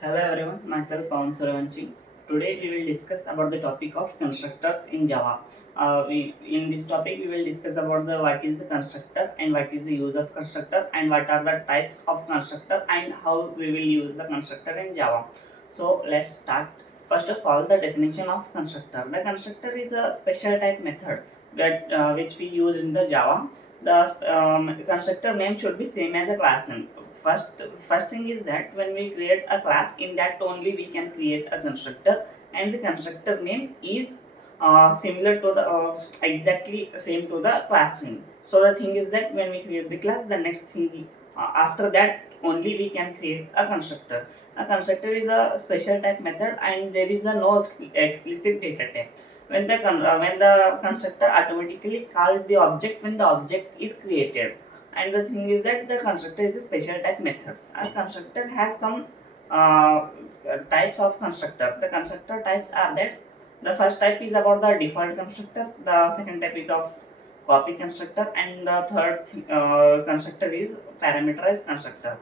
Hello everyone, myself Pawan Suravanshi. Today we will discuss about the topic of constructors in Java. In this topic we will discuss about the what is the constructor and what is the use of constructor and what are the types of constructor and how we will use the constructor in Java. So let's start. First of all, the definition of constructor. The constructor is a special type method that which we use in the Java. The constructor name should be same as a class name. First thing is that when we create a class, in that only we can create a constructor, and the constructor name is similar to the exactly same to the class name. So the thing is that when we create the class, the next thing after that only we can create a constructor. A constructor is a special type method and there is a no explicit data type. When the constructor automatically called the object when the object is created, and the thing is that the constructor is a special type method. A constructor has some types of constructor. The constructor types are that the first type is about the default constructor, the second type is of copy constructor, and the third constructor is parameterized constructor.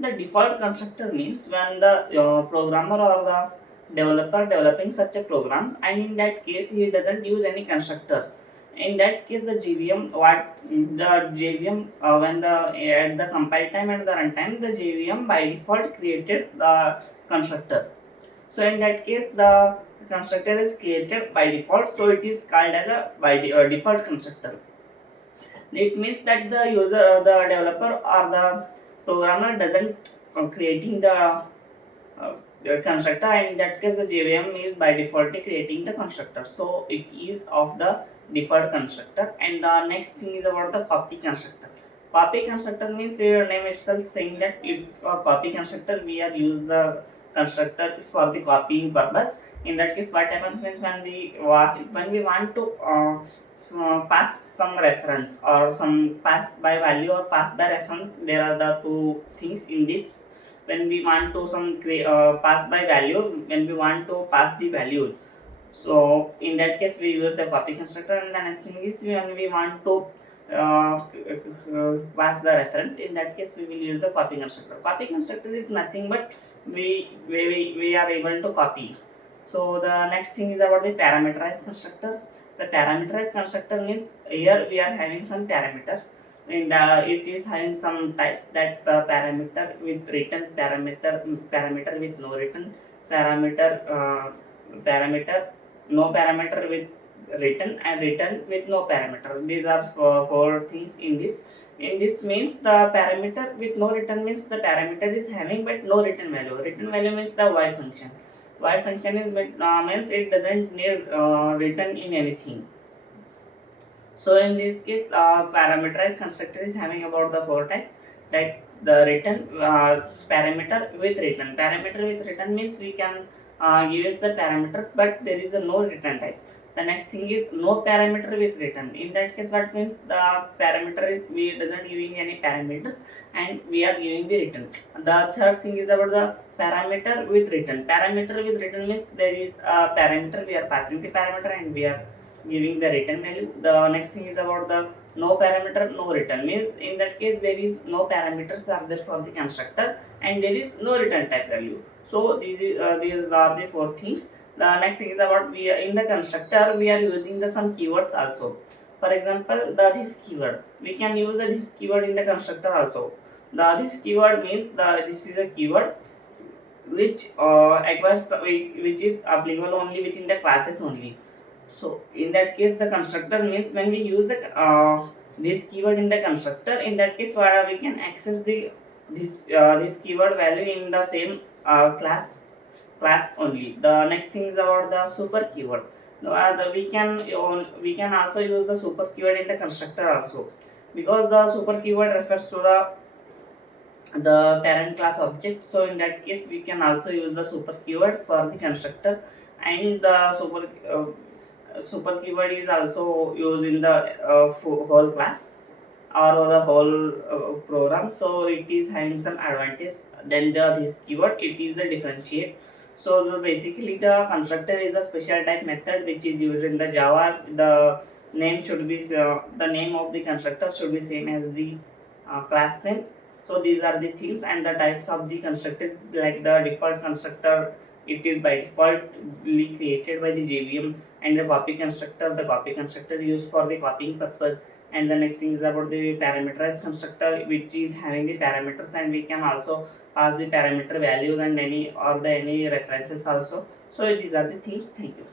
The default constructor means when the programmer or the developer developing such a program, and in that case he doesn't use any constructors. In that case, the JVM when the at the compile time and the runtime, the JVM by default created the constructor. So in that case, the constructor is created by default, so it is called as a default constructor. It means that the user, the developer or the programmer doesn't creating the constructor, and in that case the JVM is by default creating the constructor, so it is of the default constructor. And the next thing is about the copy constructor. Copy constructor means your name itself saying that it's a copy constructor. We are use the constructor for the copying purpose. In that case, what happens means when we want to pass some reference or some pass by value or pass by reference, there are the two things in this. When we want to pass by value, when we want to pass the values, so in that case we use the copy constructor. And the next thing is when we want to pass the reference, in that case we will use the copy constructor. Copy constructor is nothing but we are able to copy. So the next thing is about the parameterized constructor. The parameterized constructor means here we are having some parameters, and it is having some types, that the parameter with written, parameter with no written, parameter parameter no parameter with written, and written with no parameter. These are four things in this. In this means the parameter with no written means the parameter is having but no written value. Written value means the void function. Void function is means it doesn't need written in anything. So in this case, parameterized constructor is having about the four types, that the written parameter with written. Parameter with written means we can use the parameter, but there is a no written type. The next thing is no parameter with written. In that case, what means the parameter is we doesn't giving any parameters and we are giving the written. The third thing is about the parameter with written. Parameter with written means there is a parameter, we are passing the parameter and we are giving the written value. The next thing is about the no parameter, no return means in that case there is no parameters are there for the constructor and there is no return type value. So these are the four things. The next thing is about we in the constructor we are using the some keywords also. For example, the this keyword we can use this keyword in the constructor also. The this keyword means this is a keyword which acquires which is applicable only within the classes only. So in that case, the constructor means when we use the this keyword in the constructor, in that case, we can access the this keyword value in the same class only. The next thing is about the super keyword. We can also use the super keyword in the constructor also, because the super keyword refers to the parent class object. So in that case, we can also use the super keyword for the constructor, and the super keyword is also used in the whole class or the whole program. So it is having some advantage than this keyword. It is the differentiate. So basically the constructor is a special type method which is used in the Java. The name should be the name of the constructor should be same as the class name. So these are the things, and the types of the constructors, like the default constructor, it is by defaultly created by the JVM, and the copy constructor used for the copying purpose. And the next thing is about the parameterized constructor, which is having the parameters, and we can also pass the parameter values and any or the any references also. So these are the things. Thank you.